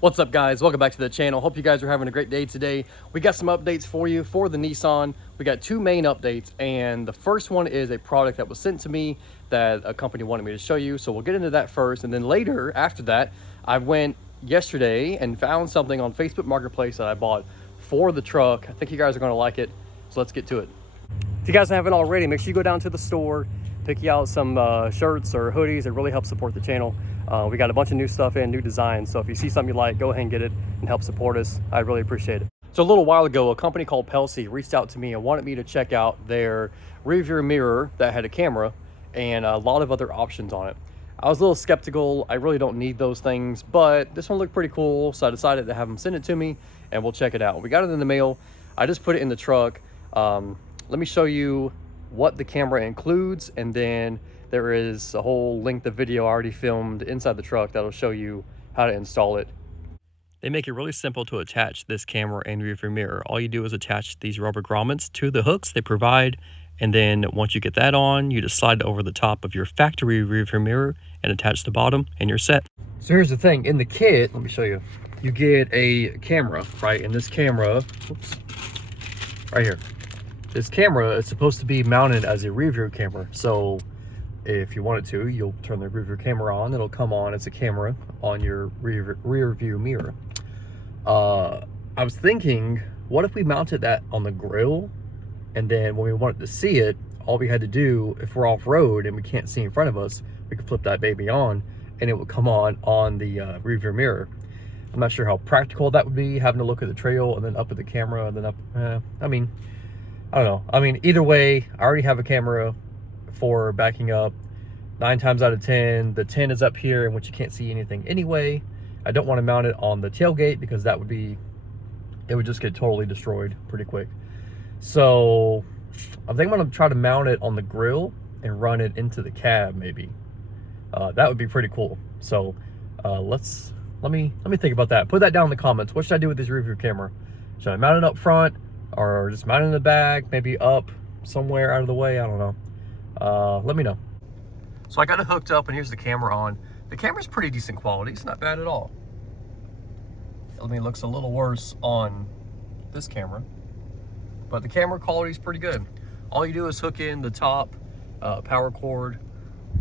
What's up, guys? Welcome back to the channel. Hope you guys are having a great day today. We got some updates for you for the Nissan. We got two main updates, and the first one is a product that was sent to me that a company wanted me to show you. So we'll get into that first, and then later after that, I went yesterday and found something on Facebook Marketplace that I bought for the truck. I think you guys are going to like it, so let's get to it. If you guys haven't already, make sure you go down to the store, pick you out some shirts or hoodies. It really helps support the channel. We got a bunch of new stuff in, new designs. So if you see something you like, go ahead and get it and help support us. I'd really appreciate it. So a little while ago, a company called PELSEE reached out to me and wanted me to check out their rearview mirror that had a camera and a lot of other options on it. I was a little skeptical. I really don't need those things, but this one looked pretty cool. So I decided to have them send it to me and we'll check it out. We got it in the mail. I just put it in the truck. Let me show you what the camera includes, and then there is a whole length of video already filmed inside the truck that'll show you how to install it. They make it really simple to attach this camera and rearview mirror. All you do is attach these rubber grommets to the hooks they provide, and then once you get that on, you just slide it over the top of your factory rearview mirror and attach the bottom, and you're set. So here's the thing, in the kit, let me show you. You get a camera, right? And this camera, oops, right here. This camera is supposed to be mounted as a rear view camera. So if you wanted to, you'll turn the rear view camera on. It'll come on as a camera on your rear view mirror. I was thinking, what if we mounted that on the grill? And then when we wanted to see it, all we had to do, if we're off road and we can't see in front of us, we could flip that baby on and it would come on the rear view mirror. I'm not sure how practical that would be, having to look at the trail and then up at the camera and then up. I don't know. I mean, either way, I already have a camera for backing up. 9 times out of 10, the 10 is up here in which you can't see anything anyway. I don't want to mount it on the tailgate because it would just get totally destroyed pretty quick. So I think I'm going to try to mount it on the grill and run it into the cab maybe. That would be pretty cool. So let me think about that. Put that down in the comments. What should I do with this rear view camera? Should I mount it up front? Or just mount it in the back, maybe up somewhere out of the way, I don't know. Let me know. So I got it hooked up and here's the camera on. The camera's pretty decent quality, it's not bad at all. I mean, it looks a little worse on this camera, but the camera quality is pretty good. All you do is hook in the top power cord,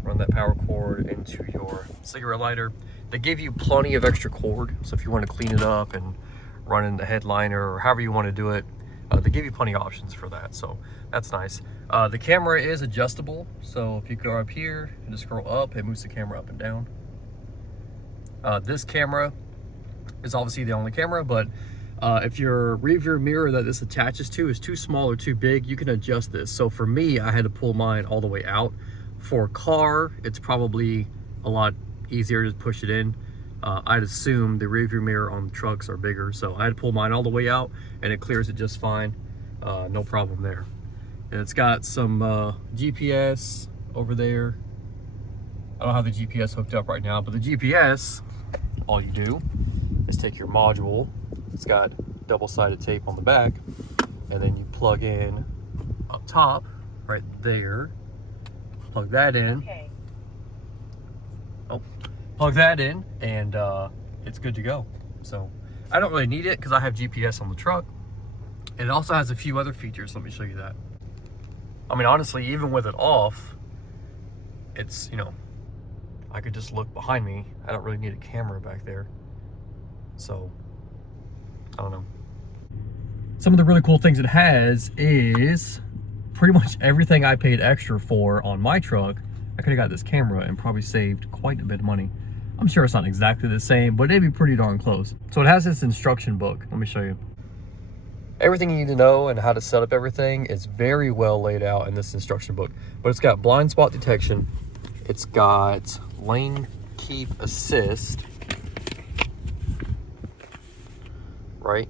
run that power cord into your cigarette lighter. They give you plenty of extra cord, so if you want to clean it up and run in the headliner or however you want to do it, they give you plenty of options for that, so that's nice. The camera is adjustable, so if you go up here and just scroll up, it moves the camera up and down. This camera is obviously the only camera, but if your rear view mirror that this attaches to is too small or too big, you can adjust this. So for me, I had to pull mine all the way out. For a car, it's probably a lot easier to push it in. I'd assume the rear view mirror on trucks are bigger, so I had to pull mine all the way out and it clears it just fine. No problem there. And it's got some GPS over there. I don't have the GPS hooked up right now, but the GPS, all you do is take your module. It's got double-sided tape on the back, and then you plug in up top right there. Plug that in. Okay. Oh, plug that in and it's good to go. So I don't really need it because I have GPS on the truck. It also has a few other features. Let me show you that. I mean, honestly, even with it off, it's, you know, I could just look behind me. I don't really need a camera back there. So I don't know. Some of the really cool things it has is pretty much everything I paid extra for on my truck. I could have got this camera and probably saved quite a bit of money. I'm sure it's not exactly the same, but it'd be pretty darn close. So it has this instruction book. Let me show you. Everything you need to know and how to set up everything is very well laid out in this instruction book. But it's got blind spot detection. It's got lane keep assist. Right?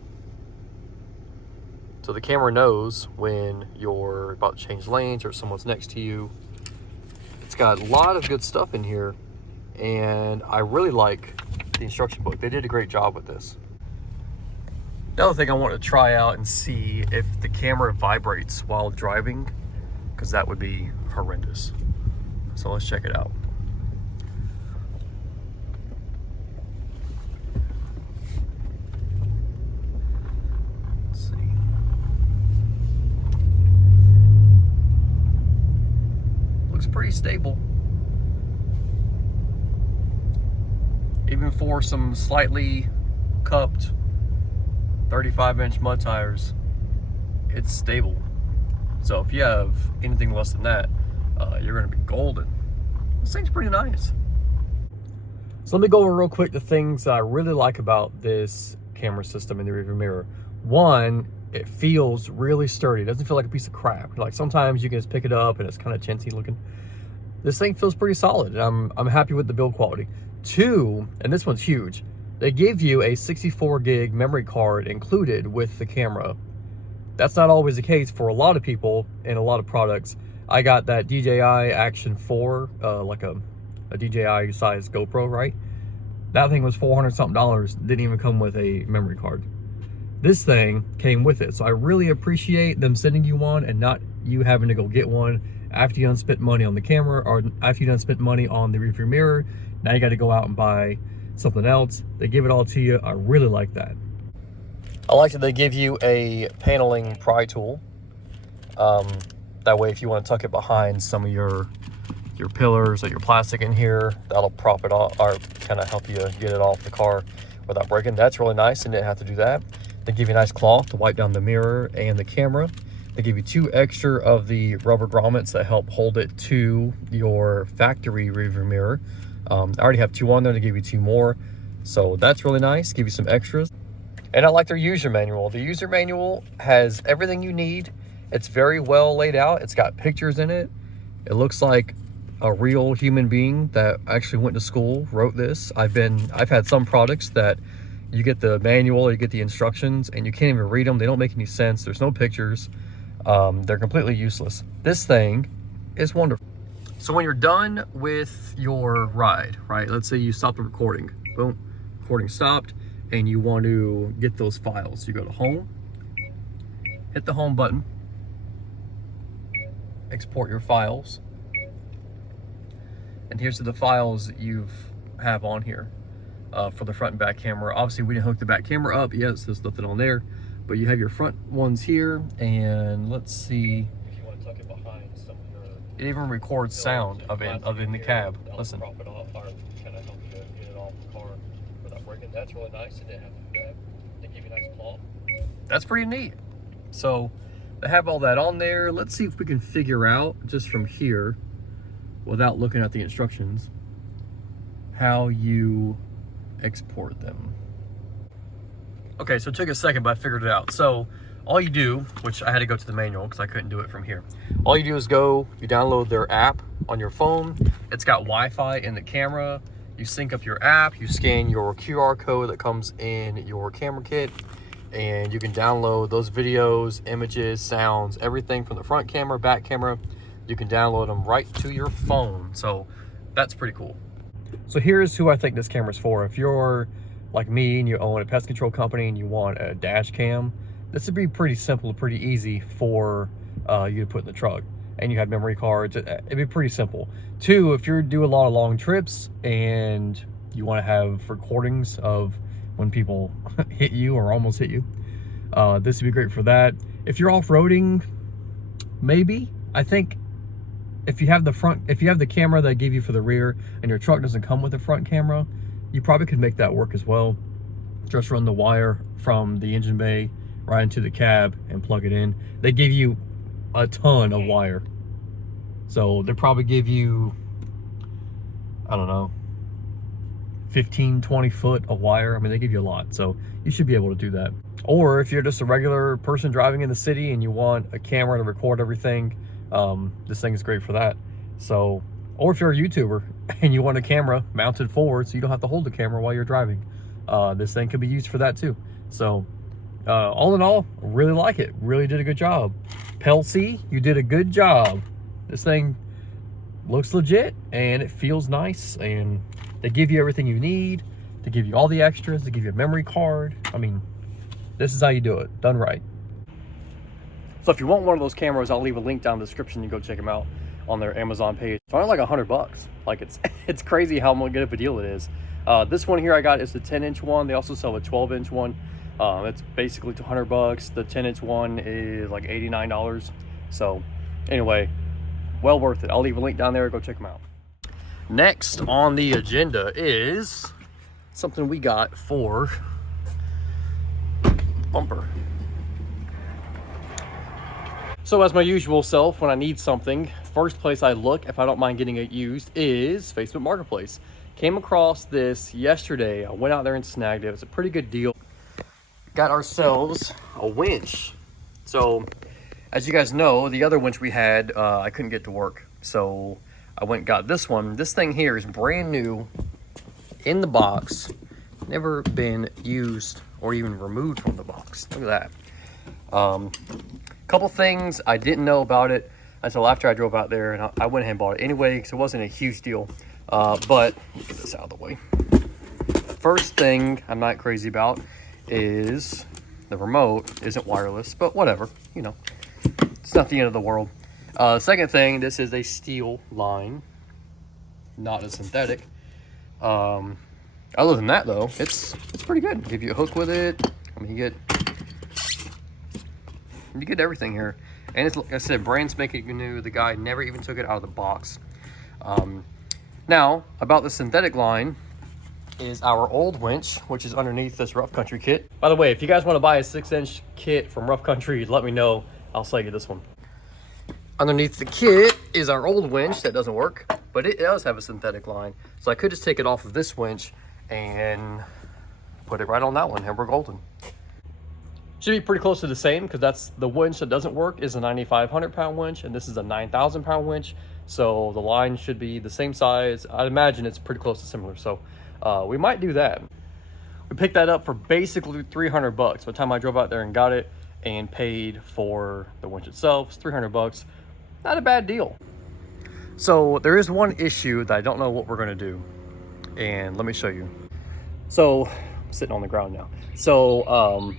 So the camera knows when you're about to change lanes or someone's next to you. It's got a lot of good stuff in here, and I really like the instruction book. They did a great job with this. The other thing I want to try out and see if the camera vibrates while driving, because that would be horrendous. So let's check it out. stable. Even for some slightly cupped 35-inch mud tires, it's stable. So if you have anything less than that, you're gonna be golden. This thing's pretty nice. So let me go over real quick the things I really like about this camera system in the rearview mirror. One, it feels really sturdy. It doesn't feel like a piece of crap. Like sometimes you can just pick it up and it's kind of chintzy looking. This thing feels pretty solid. I'm happy with the build quality. Two, and this one's huge, they give you a 64 gig memory card included with the camera. That's not always the case for a lot of people in a lot of products. I got that DJI Action 4, like a DJI size GoPro, right? That thing was $400 something, didn't even come with a memory card. This thing came with it, so I really appreciate them sending you one and not you having to go get one after you done spent money on the camera or after you done spent money on the rearview mirror. Now you got to go out and buy something else. They give it all to you. I really like that. I like that they give you a paneling pry tool. That way, if you want to tuck it behind some of your pillars or your plastic in here, that'll prop it off or kind of help you get it off the car without breaking. That's really nice, and didn't have to do that. They give you a nice cloth to wipe down the mirror and the camera. They give you 2 extra of the rubber grommets that help hold it to your factory rearview mirror. I already have 2 on there. They give you 2 more, so that's really nice. Give you some extras. And I like their user manual. The user manual has everything you need. It's very well laid out. It's got pictures in it. It looks like a real human being that actually went to school wrote this. I've had some products that you get the manual or you get the instructions and you can't even read them. They don't make any sense. There's no pictures. They're completely useless. This thing is wonderful. So when you're done with your ride, right? Let's say you stop the recording. Boom, recording stopped, and you want to get those files. You go to home, hit the home button, export your files, and here's the files that you have on here for the front and back camera. Obviously, we didn't hook the back camera up yet, so there's nothing on there, but you have your front ones here, and let's see. If you want to tuck it behind some of your, it even records sound of it in the cab. Listen. Prop it off, or kind of help you get it off the car without breaking. That's really nice. It didn't have to do that. They give you a nice cloth. That's pretty neat. So they have all that on there. Let's see if we can figure out just from here, without looking at the instructions, how you export them. Okay, so it took a second, but I figured it out. So all you do, which I had to go to the manual because I couldn't do it from here. All you do is you download their app on your phone. It's got Wi-Fi in the camera. You sync up your app, you scan your QR code that comes in your camera kit, and you can download those videos, images, sounds, everything from the front camera, back camera. You can download them right to your phone. So that's pretty cool. So here's who I think this camera's for. If you're like me and you own a pest control company and you want a dash cam, this would be pretty simple, pretty easy for you to put in the truck. And you have memory cards, it'd be pretty simple. 2, if you do a lot of long trips and you want to have recordings of when people hit you or almost hit you, this would be great for that. If you're off-roading, maybe. I think if you have the camera they give you for the rear and your truck doesn't come with a front camera, you probably could make that work as well. Just run the wire from the engine bay right into the cab and plug it in. They give you a ton of wire. So they probably give you, I don't know, 15, 20 foot of wire. I mean, they give you a lot. So you should be able to do that. Or if you're just a regular person driving in the city and you want a camera to record everything, this thing is great for that. So, or if you're a YouTuber and you want a camera mounted forward so you don't have to hold the camera while you're driving, this thing could be used for that too. So all in all, really like it. Really did a good job. PELSEE, you did a good job. This thing looks legit and it feels nice, and they give you everything you need. They give you all the extras. They give you a memory card. I mean, this is how you do it, done right. So if you want one of those cameras, I'll leave a link down in the description. You go check them out on their Amazon page. It's only like $100. Like it's crazy how good of a deal it is. This one here I got is the 10-inch one. They also sell a 12-inch one. It's basically $200. The 10-inch one is like $89. So anyway, well worth it. I'll leave a link down there, go check them out. Next on the agenda is something we got for bumper. So as my usual self, when I need something, first place I look, if I don't mind getting it used, is Facebook Marketplace. Came across this yesterday. I went out there and snagged it. It's a pretty good deal. Got ourselves a winch. So as you guys know, the other winch we had, I couldn't get to work. So I went and got this one. This thing here is brand new in the box. Never been used or even removed from the box. Look at that. Couple things I didn't know about it until after I drove out there, and I went ahead and bought it anyway because it wasn't a huge deal. But let me get this out of the way. First thing I'm not crazy about is the remote isn't wireless, but whatever, you know, it's not the end of the world. Second thing, this is a steel line, not a synthetic. Other than that though, it's pretty good. Give you a hook with it. I mean, you get everything here, and it's, like I said, brand spanking new. The guy never even took it out of the box. Now about the synthetic line is our old winch, which is underneath this Rough Country kit. By the way, if you guys want to buy a 6-inch kit from Rough Country, let me know. I'll sell you this one. Underneath the kit is our old winch that doesn't work, but it does have a synthetic line. So I could just take it off of this winch and put it right on that one, and we're golden. Should be pretty close to the same, because that's the winch that doesn't work is a 9,500 pound winch, and this is a 9,000 pound winch. So the line should be the same size. I'd imagine it's pretty close to similar. So we might do that. We picked that up for basically 300 bucks. By the time I drove out there and got it and paid for the winch itself, it's 300 bucks. Not a bad deal. So there is one issue that I don't know what we're gonna do. And let me show you. So I'm sitting on the ground now. So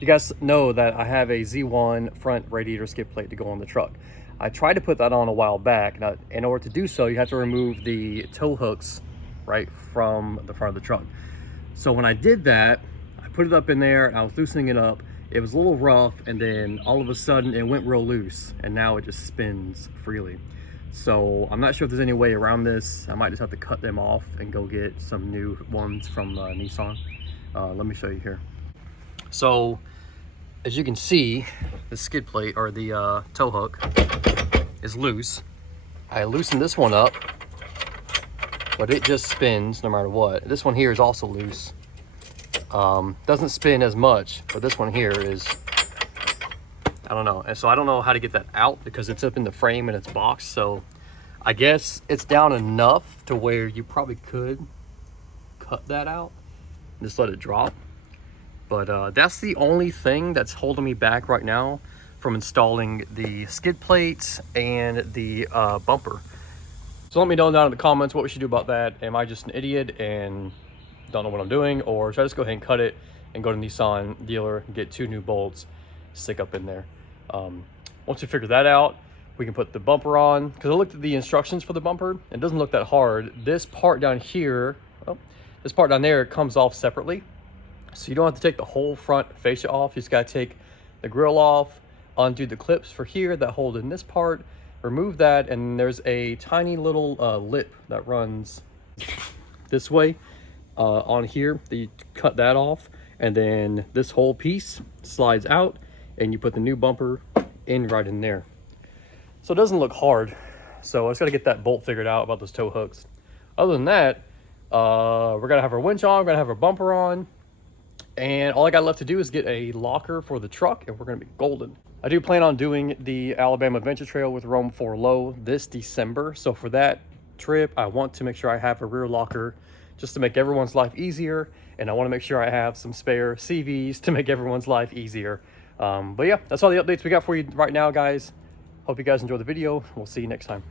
you guys know that I have a Z1 front radiator skid plate to go on the truck. I tried to put that on a while back. Now, in order to do so, you have to remove the tow hooks right from the front of the truck. So when I did that, I put it up in there and I was loosening it up. It was a little rough, and then all of a sudden it went real loose, and now it just spins freely. So I'm not sure if there's any way around this. I might just have to cut them off and go get some new ones from Nissan. Let me show you here. So as you can see, the skid plate, or the tow hook, is loose. I loosened this one up, but it just spins no matter what. This one here is also loose. Doesn't spin as much, but this one here is, I don't know. And so I don't know how to get that out because it's up in the frame and it's boxed. So I guess it's down enough to where you probably could cut that out and just let it drop. But that's the only thing that's holding me back right now from installing the skid plates and the bumper. So let me know down in the comments what we should do about that. Am I just an idiot and don't know what I'm doing, or should I just go ahead and cut it and go to Nissan dealer and get 2 new bolts, stick up in there? Once we figure that out, we can put the bumper on, because I looked at the instructions for the bumper. It doesn't look that hard. This part down here, this part down there comes off separately. So you don't have to take the whole front fascia off. You just gotta take the grill off, undo the clips for here that hold in this part, remove that, and there's a tiny little lip that runs this way on here. You cut that off, and then this whole piece slides out, and you put the new bumper in right in there. So it doesn't look hard. So I just gotta get that bolt figured out about those tow hooks. Other than that, we're gonna have our winch on, we're gonna have our bumper on, and all I got left to do is get a locker for the truck, and we're gonna be golden. I do plan on doing the Alabama Adventure Trail with Rome 4 Low this December. So for that trip, I want to make sure I have a rear locker just to make everyone's life easier. And I want to make sure I have some spare CVs to make everyone's life easier. But yeah, that's all the updates we got for you right now, guys. Hope you guys enjoyed the video. We'll see you next time.